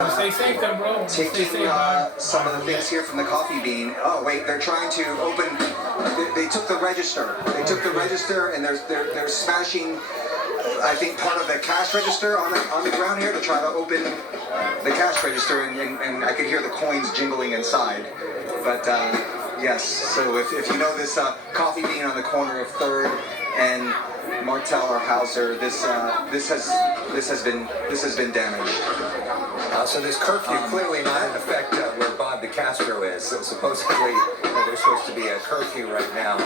Stay safe then, bro. Taking some of the things here from the Coffee Bean. Oh wait, they're trying to open. They took the register. They took the register, and they're smashing. I think part of the cash register on the ground here to try to open the cash register, and I could hear the coins jingling inside. But yes, so if you know this Coffee Bean on the corner of 3rd and Martel or Hauser, this has been damaged. So this curfew clearly not in effect where Bob DeCastro is. So supposedly there's supposed to be a curfew right now,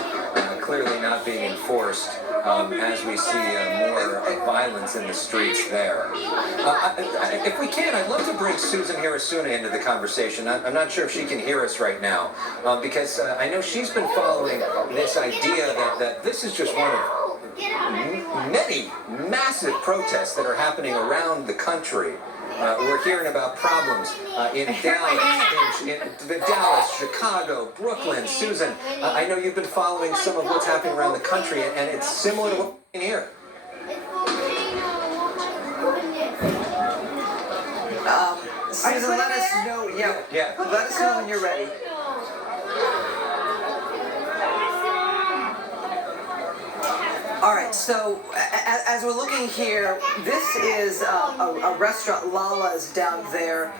clearly not being enforced as we see more violence in the streets there. If we can, I'd love to bring Susan Hirasuna into the conversation. I'm not sure if she can hear us right now because I know she's been following this idea that this is just one of many massive protests that are happening around the country. We're hearing about problems in Dallas, Chicago, Brooklyn. Susan, I know you've been following some of what's happening around the country, and it's similar to what we're seeing here. Susan, let us know. Yeah. Let us know when you're ready. All right, so as we're looking here, this is a restaurant, Lala's, down there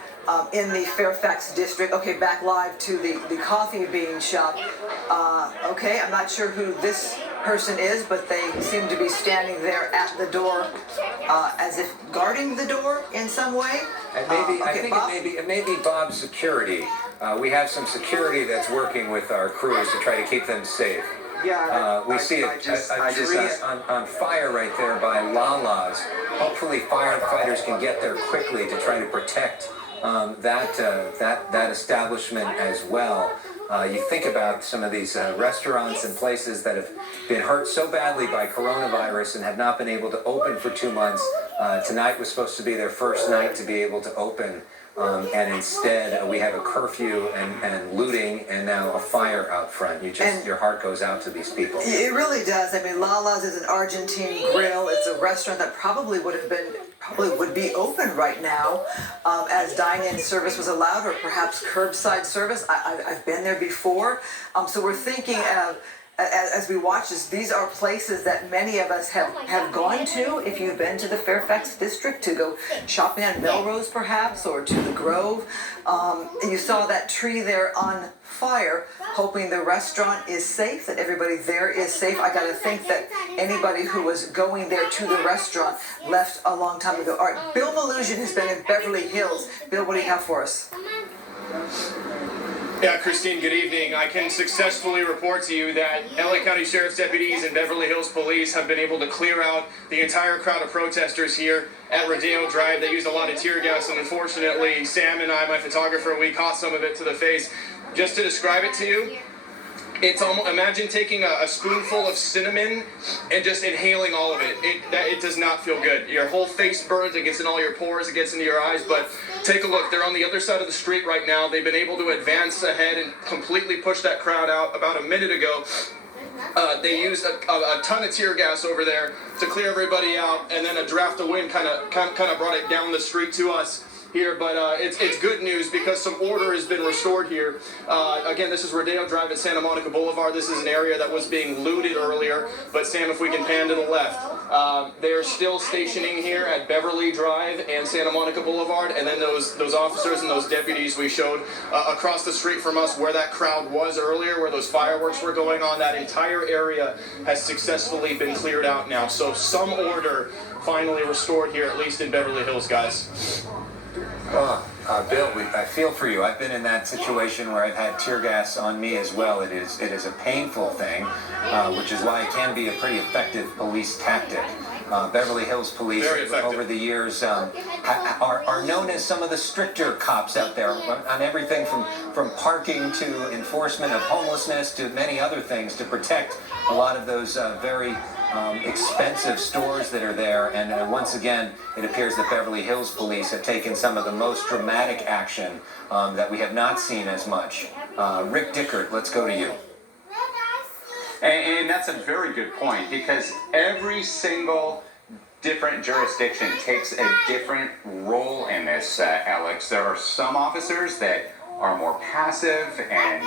in the Fairfax district. Okay, back live to the Coffee Bean shop. Okay, I'm not sure who this person is, but they seem to be standing there at the door as if guarding the door in some way. And maybe, I think it may be Bob's security. We have some security that's working with our crews to try to keep them safe. Yeah, we see a tree on fire right there by Lala's. Hopefully firefighters can get there quickly to try to protect that establishment as well. You think about some of these restaurants and places that have been hurt so badly by coronavirus and have not been able to open for 2 months. Tonight was supposed to be their first night to be able to open. And instead, we have a curfew and looting, and now a fire out front. Your heart goes out to these people. It really does. I mean, Lala's is an Argentine grill. It's a restaurant that probably would be open right now, as dine-in service was allowed, or perhaps curbside service. I've been there before, so we're thinking of. As we watch this, these are places that many of us have gone to. If you've been to the Fairfax district to go shopping on Melrose perhaps, or to the Grove, you saw that tree there on fire, hoping the restaurant is safe, that everybody there is safe. I gotta think that anybody who was going there to the restaurant left a long time ago. All right, Bill Malugin has been in Beverly Hills. Bill, what do you have for us? Yeah, Christine, good evening. I can successfully report to you that LA County Sheriff's deputies and Beverly Hills Police have been able to clear out the entire crowd of protesters here at Rodeo Drive. They used a lot of tear gas, and unfortunately, Sam and I, my photographer, we caught some of it to the face. Just to describe it to you, it's almost, imagine taking a spoonful of cinnamon and just inhaling all of it. It does not feel good. Your whole face burns, it gets in all your pores, it gets into your eyes, but take a look. They're on the other side of the street right now. They've been able to advance ahead and completely push that crowd out. About a minute ago, they used a ton of tear gas over there to clear everybody out, and then a draft of wind kind of brought it down the street to us here, but it's good news because some order has been restored here. Again, this is Rodeo Drive at Santa Monica Boulevard. This is an area that was being looted earlier, but Sam, if we can pan to the left, they're still stationing here at Beverly Drive and Santa Monica Boulevard, and then those officers and those deputies we showed across the street from us where that crowd was earlier, where those fireworks were going on. That entire area has successfully been cleared out now, so some order finally restored here, at least in Beverly Hills, guys. Bill, I feel for you. I've been in that situation where I've had tear gas on me as well. It is a painful thing, which is why it can be a pretty effective police tactic. Beverly Hills Police over the years are known as some of the stricter cops out there on everything from parking to enforcement of homelessness to many other things to protect a lot of those very expensive stores that are there. And once again, it appears that Beverly Hills Police have taken some of the most dramatic action that we have not seen as much. Rick Dickert, let's go to you. And that's a very good point, because every single different jurisdiction takes a different role in this, Alex. There are some officers that are more passive and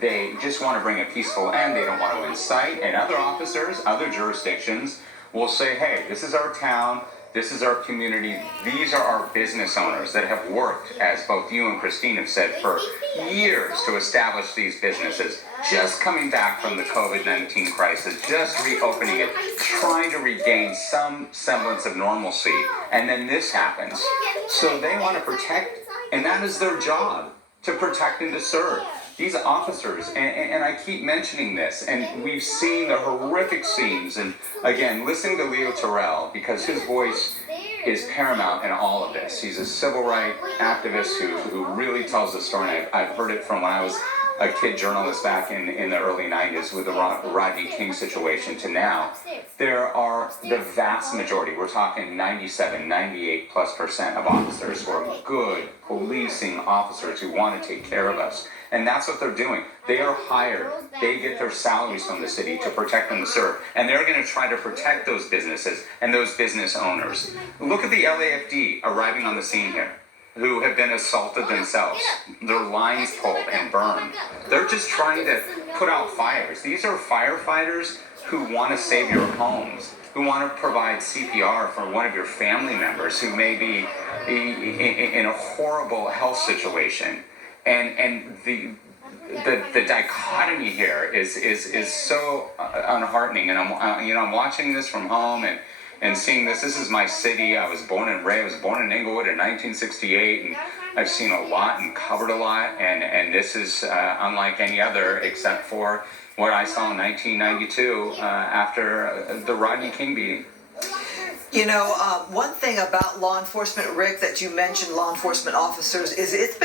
they just want to bring a peaceful end. They don't want to incite. And other officers, other jurisdictions will say, hey, this is our town. This is our community. These are our business owners that have worked, as both you and Christine have said, for years to establish these businesses, just coming back from the COVID-19 crisis, just reopening it, trying to regain some semblance of normalcy. And then this happens. So they want to protect, and that is their job, to protect and to serve. These officers, and I keep mentioning this, and we've seen the horrific scenes, and again, listening to Leo Terrell, because his voice is paramount in all of this. He's a civil rights activist who really tells the story, and I've heard it from when I was a kid journalist back in the early 90s with the Rodney King situation to now. There are the vast majority, we're talking 97, 98+% of officers who are good policing officers who want to take care of us. And that's what they're doing. They are hired. They get their salaries from the city to protect and to serve. And they're going to try to protect those businesses and those business owners. Look at the LAFD arriving on the scene here, who have been assaulted themselves, their lines pulled and burned. They're just trying to put out fires. These are firefighters who want to save your homes, who want to provide CPR for one of your family members who may be in a horrible health situation. And the dichotomy here is so unheartening. And I'm watching this from home and seeing this. This is my city. I was born and raised. I was born in Inglewood in 1968, and I've seen a lot and covered a lot. And this is unlike any other, except for what I saw in 1992 after the Rodney King beating. You know, one thing about law enforcement, Rick, that you mentioned law enforcement officers, is it's been